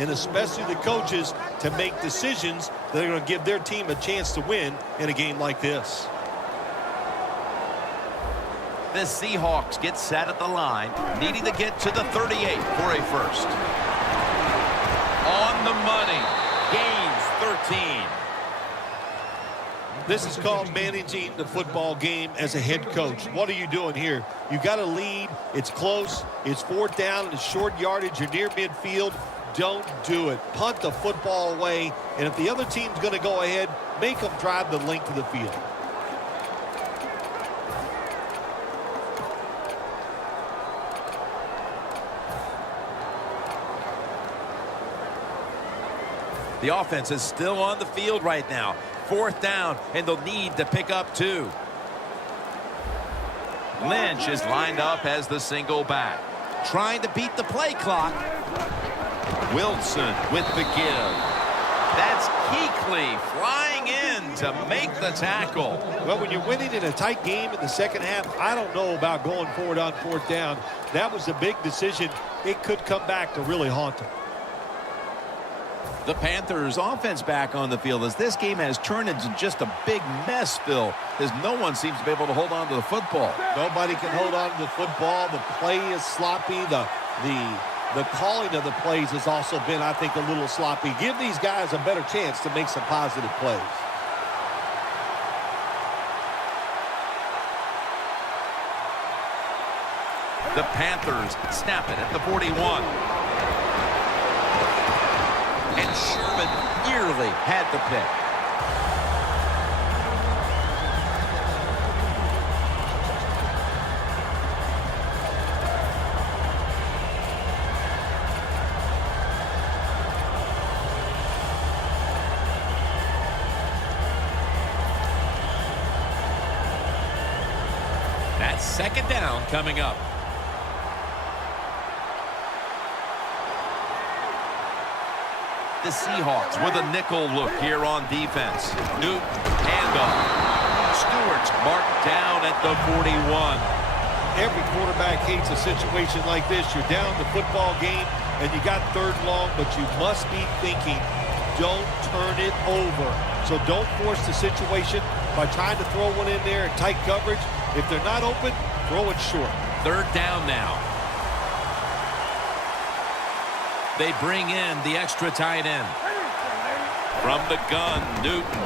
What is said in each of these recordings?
and especially the coaches, to make decisions that are going to give their team a chance to win in a game like this. The Seahawks get set at the line, needing to get to the 38 for a first. On the money, gains 13. This is called managing the football game as a head coach. What are you doing here? You got to lead. It's close. It's fourth down. It's short yardage. You're near midfield. Don't do it. Punt the football away. And if the other team's going to go ahead, make them drive the length of the field. The offense is still on the field right now. Fourth down, and they'll need to pick up 2. Lynch is lined up as the single back, trying to beat the play clock. Wilson with the give. That's Kuechly flying in to make the tackle. Well, when you're winning in a tight game in the second half, I don't know about going forward on fourth down. That was a big decision. It could come back to really haunt them. The Panthers offense back on the field as this game has turned into just a big mess, Phil, as no one seems to be able to hold on to the football. Nobody can hold on to the football. The play is sloppy. The calling of the plays has also been, I think, a little sloppy. Give these guys a better chance to make some positive plays. The Panthers snap it at the 41. And Sherman nearly had the pick. That's second down coming up. The Seahawks with a nickel look here on defense. Newton, handoff. Stewart's marked down at the 41. Every quarterback hates a situation like this. You're down the football game, and you got third long, but you must be thinking, don't turn it over. So don't force the situation by trying to throw one in there in tight coverage. If they're not open, throw it short. Third down now. They bring in the extra tight end. From the gun, Newton.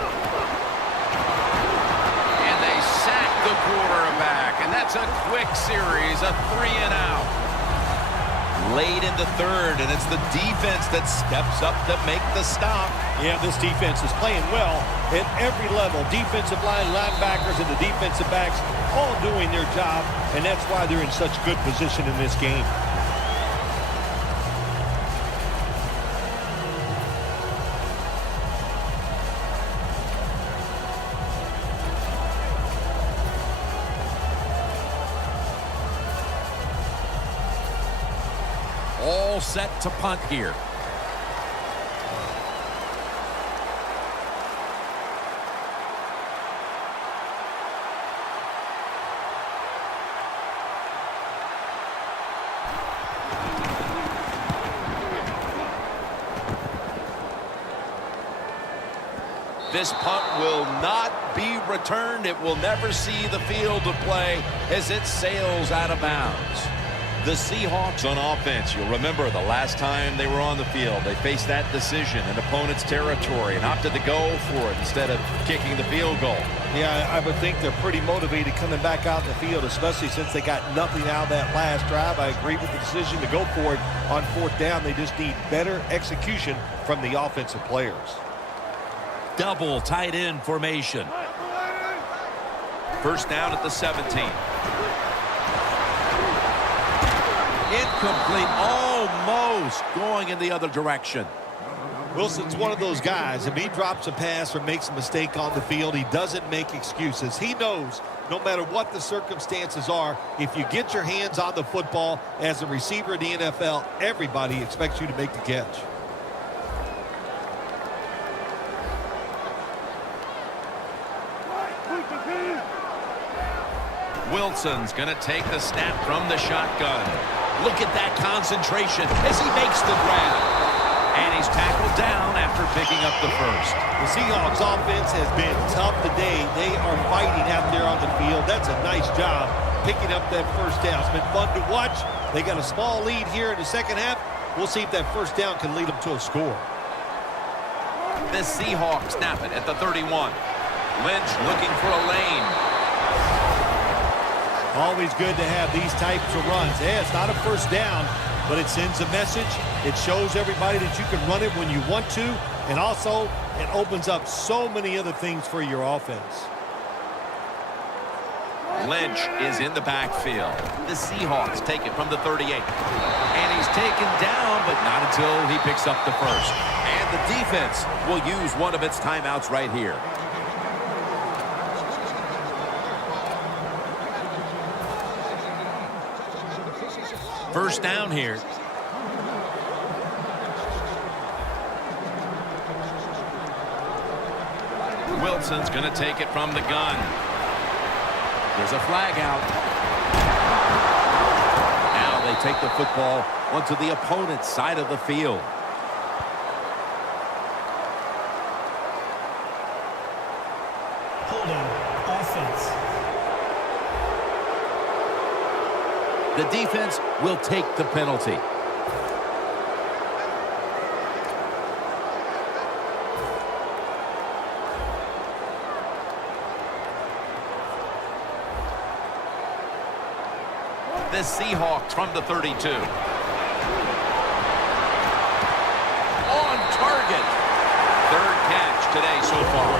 And they sack the quarterback. And that's a quick series, a 3 and out. Late in the third, and it's the defense that steps up to make the stop. Yeah, this defense is playing well at every level. Defensive line, linebackers, and the defensive backs all doing their job, and that's why they're in such good position in this game. All set to punt here. This punt will not be returned. It will never see the field of play as it sails out of bounds. The Seahawks on offense, you'll remember the last time they were on the field, they faced that decision in opponent's territory and opted to go for it instead of kicking the field goal. Yeah, I would think they're pretty motivated coming back out in the field, especially since they got nothing out of that last drive. I agree with the decision to go for it on fourth down. They just need better execution from the offensive players. Double tight end formation. First down at the 17. Incomplete, almost going in the other direction. Wilson's one of those guys. If he drops a pass or makes a mistake on the field, he doesn't make excuses. He knows no matter what the circumstances are, if you get your hands on the football as a receiver in the NFL, everybody expects you to make the catch. Wilson's going to take the snap from the shotgun. Look at that concentration as he makes the grab. And down after picking up the first. The Seahawks offense has been tough today. They are fighting out there on the field. That's a nice job picking up that first down. It's been fun to watch. They got a small lead here in the second half. We'll see if that first down can lead them to a score. The Seahawks snap it at the 31. Lynch looking for a lane. Always good to have these types of runs. Yeah, it's not a first down, but it sends a message. It shows everybody that you can run it when you want to, and also it opens up so many other things for your offense. Lynch is in the backfield. The Seahawks take it from the 38. And he's taken down, but not until he picks up the first. And the defense will use one of its timeouts right here. First down here. Wilson's going to take it from the gun. There's a flag out. Now they take the football onto the opponent's side of the field. Holding offense. The defense will take the penalty. The Seahawks from the 32. On target. Third catch today so far.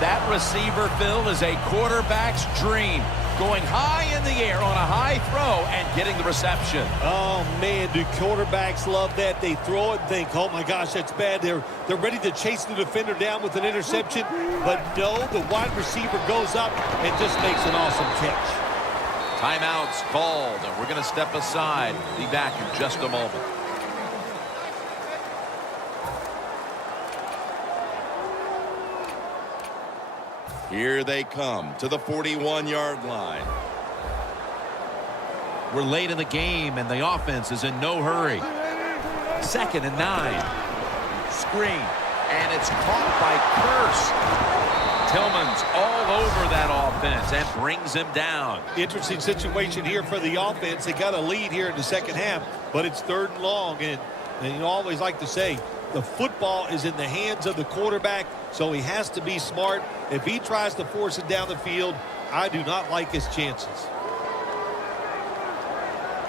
That receiver, Phil, is a quarterback's dream. Going high in the air on a high throw and getting the reception. Oh, man, do quarterbacks love that? They throw it and think, oh, my gosh, that's bad. They're ready to chase the defender down with an interception. But no, the wide receiver goes up and just makes an awesome catch. Timeout's called, and we're going to step aside. Be back in just a moment. Here they come to the 41-yard line. We're late in the game, and the offense is in no hurry. 2nd and 9. Screen, and it's caught by Curse. Tillman's all over that offense and brings him down. Interesting situation here for the offense. They got a lead here in the second half, but it's 3rd and long, and you always like to say, the football is in the hands of the quarterback, so he has to be smart. If he tries to force it down the field, I do not like his chances.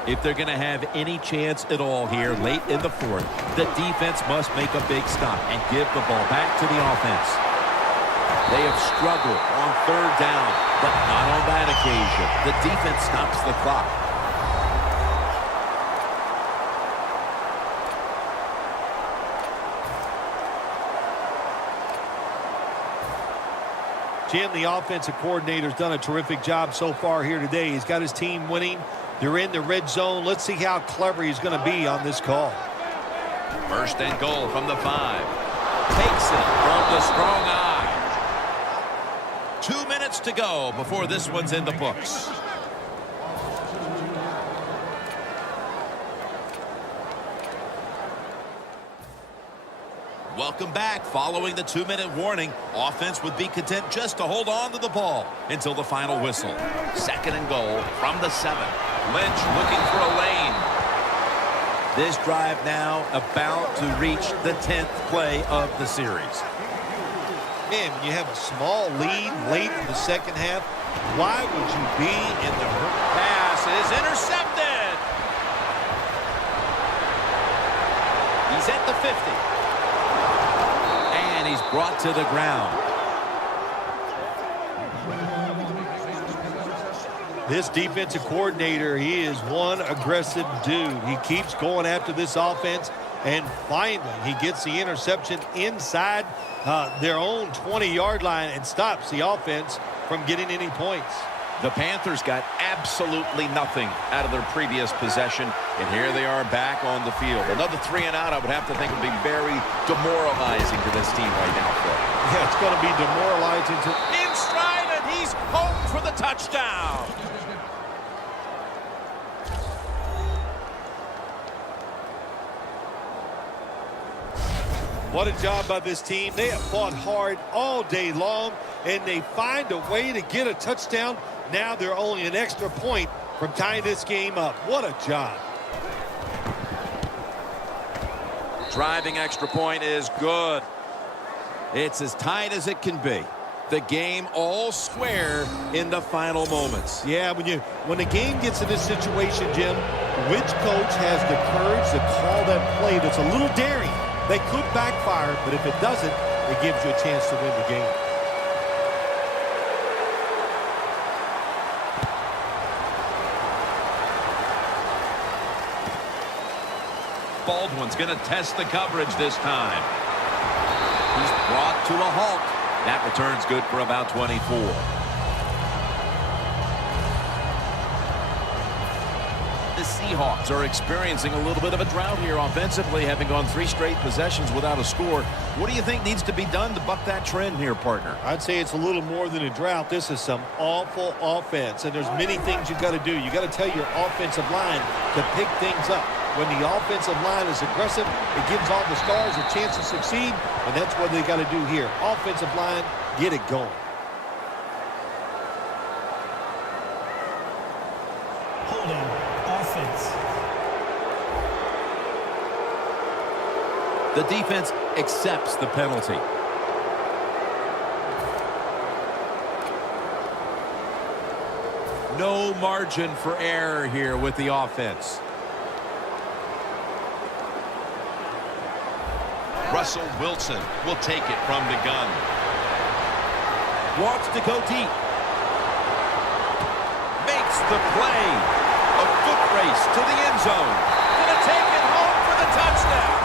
If they're going to have any chance at all here late in the 4th, the defense must make a big stop and give the ball back to the offense. They have struggled on 3rd down, but not on that occasion. The defense stops the clock. Jim, the offensive coordinator's done a terrific job so far here today. He's got his team winning. They're in the red zone. Let's see how clever he's going to be on this call. 1st and goal from the 5. Takes it from the strong eye. 2 minutes to go before this one's in the books. Welcome back. Following the 2-minute warning, offense would be content just to hold on to the ball until the final whistle. 2nd and goal from the 7. Lynch looking for a lane. This drive now about to reach the 10th play of the series. Man, when you have a small lead late in the second half, why would you be in the Pass is intercepted. He's at the 50. And he's brought to the ground. This defensive coordinator, he is one aggressive dude. He keeps going after this offense, and finally he gets the interception inside their own 20-yard line and stops the offense from getting any points. The Panthers got absolutely nothing out of their previous possession, and here they are back on the field. Another 3 and out, I would have to think, would be very demoralizing to this team right now, Phil. Yeah, it's going to be demoralizing. In stride, and he's home for the touchdown. What a job by this team. They have fought hard all day long, and they find a way to get a touchdown. Now they're only an extra point from tying this game up. What a job. Driving extra point is good. It's as tight as it can be. The game all square in the final moments. Yeah, when the game gets in this situation, Jim, which coach has the courage to call that play that's a little daring? They could backfire, but if it doesn't, it gives you a chance to win the game. Baldwin's going to test the coverage this time. He's brought to a halt. That return's good for about 24. The Seahawks are experiencing a little bit of a drought here offensively, having gone 3 straight possessions without a score. What do you think needs to be done to buck that trend here, partner? I'd say it's a little more than a drought. This is some awful offense, and there's many things you got to do. You got to tell your offensive line to pick things up. When the offensive line is aggressive, it gives all the stars a chance to succeed, and that's what they got to do here. Offensive line, get it going. Holding offense. The defense accepts the penalty. No margin for error here with the offense. Russell Wilson will take it from the gun. Wants to go deep. Makes the play. A foot race to the end zone. Gonna take it home for the touchdown.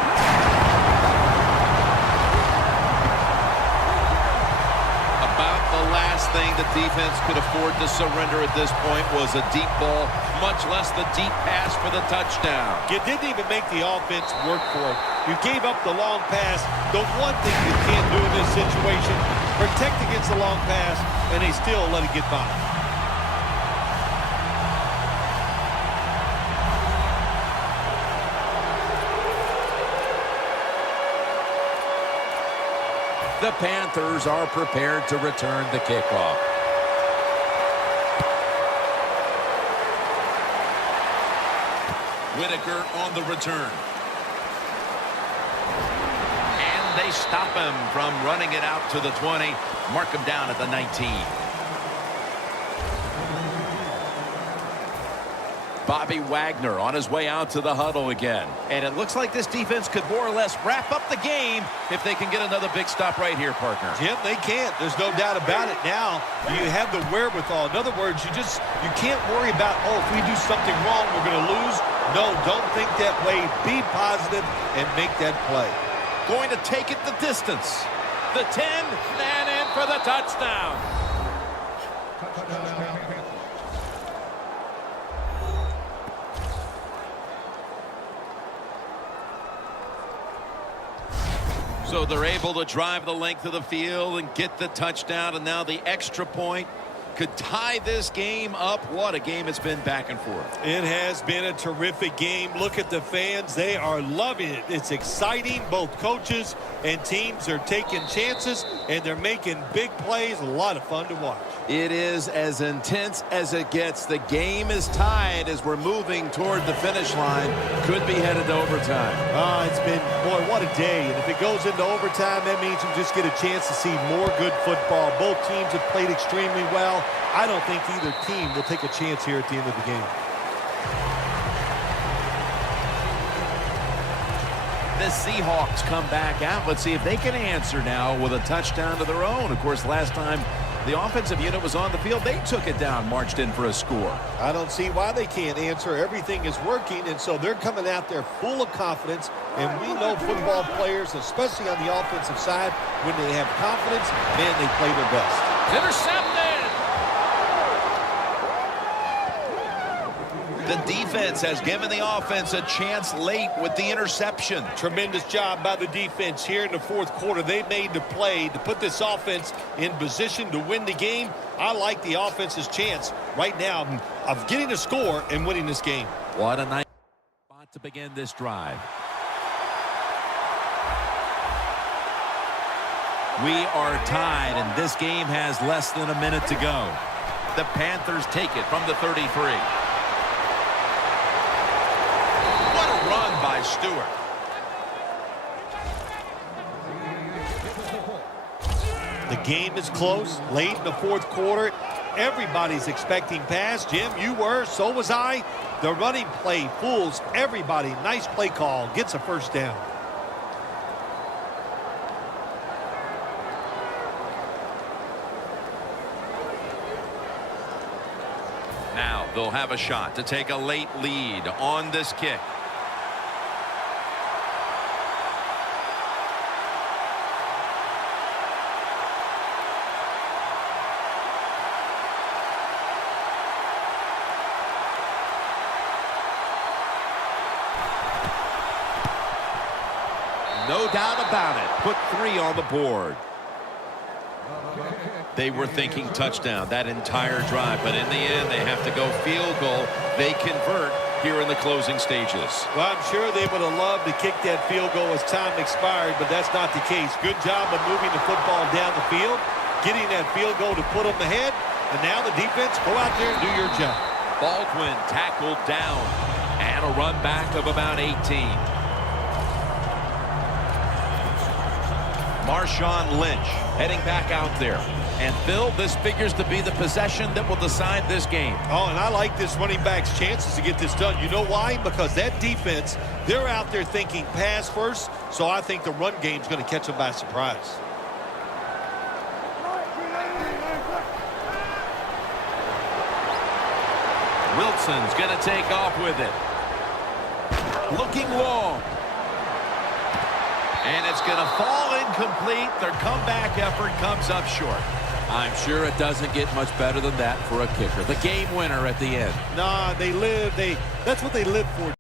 About the last thing the defense could afford to surrender at this point was a deep ball, much less the deep pass for the touchdown. You didn't even make the offense work for it. You gave up the long pass. The one thing you can't do in this situation, protect against the long pass, and they still let it get by. The Panthers are prepared to return the kickoff. Whitaker on the return. And they stop him from running it out to the 20. Mark him down at the 19. Bobby Wagner on his way out to the huddle again. And it looks like this defense could more or less wrap up the game if they can get another big stop right here, partner. Jim, they can't. There's no doubt about it. Now, you have the wherewithal. In other words, you can't worry about, oh, if we do something wrong, we're going to lose. No, don't think that way. Be positive and make that play. Going to take it the distance. The 10, and in for the touchdown. So they're able to drive the length of the field and get the touchdown, and now the extra point could tie this game up. What a game it's been back and forth. It has been a terrific game. Look at the fans. They are loving it. It's exciting. Both coaches and teams are taking chances, and they're making big plays. A lot of fun to watch. It is as intense as it gets. The game is tied as we're moving toward the finish line. Could be headed to overtime. It's been, boy, what a day. And if it goes into overtime, that means you just get a chance to see more good football. Both teams have played extremely well. I don't think either team will take a chance here at the end of the game. The Seahawks come back out. Let's see if they can answer now with a touchdown of their own. Of course, last time the offensive unit was on the field, they took it down, marched in for a score. I don't see why they can't answer. Everything is working, and so they're coming out there full of confidence. And we know football players, especially on the offensive side, when they have confidence, man, they play their best. Intercepted! The defense has given the offense a chance late with the interception. Tremendous job by the defense here in the fourth quarter. They made the play to put this offense in position to win the game. I like the offense's chance right now of getting a score and winning this game. What a nice spot to begin this drive. We are tied, and this game has less than a minute to go. The Panthers take it from the 33. What a run by Stewart. The game is close, late in the fourth quarter. Everybody's expecting pass. Jim, you were, so was I. The running play fools everybody. Nice play call. Gets a first down. Now they'll have a shot to take a late lead on this kick. No doubt about it. Put 3 on the board. They were thinking touchdown that entire drive, but in the end, they have to go field goal. They convert here in the closing stages. Well, I'm sure they would have loved to kick that field goal as time expired, but that's not the case. Good job of moving the football down the field, getting that field goal to put them ahead, and now the defense, go out there and do your job. Baldwin tackled down, and a run back of about 18. Marshawn Lynch heading back out there. And, Bill, this figures to be the possession that will decide this game. Oh, and I like this running back's chances to get this done. You know why? Because that defense, they're out there thinking pass first, so I think the run game's going to catch them by surprise. Wilson's going to take off with it. Looking long. And it's going to fall incomplete. Their comeback effort comes up short. I'm sure it doesn't get much better than that for a kicker. The game winner at the end. Nah, that's what they live for.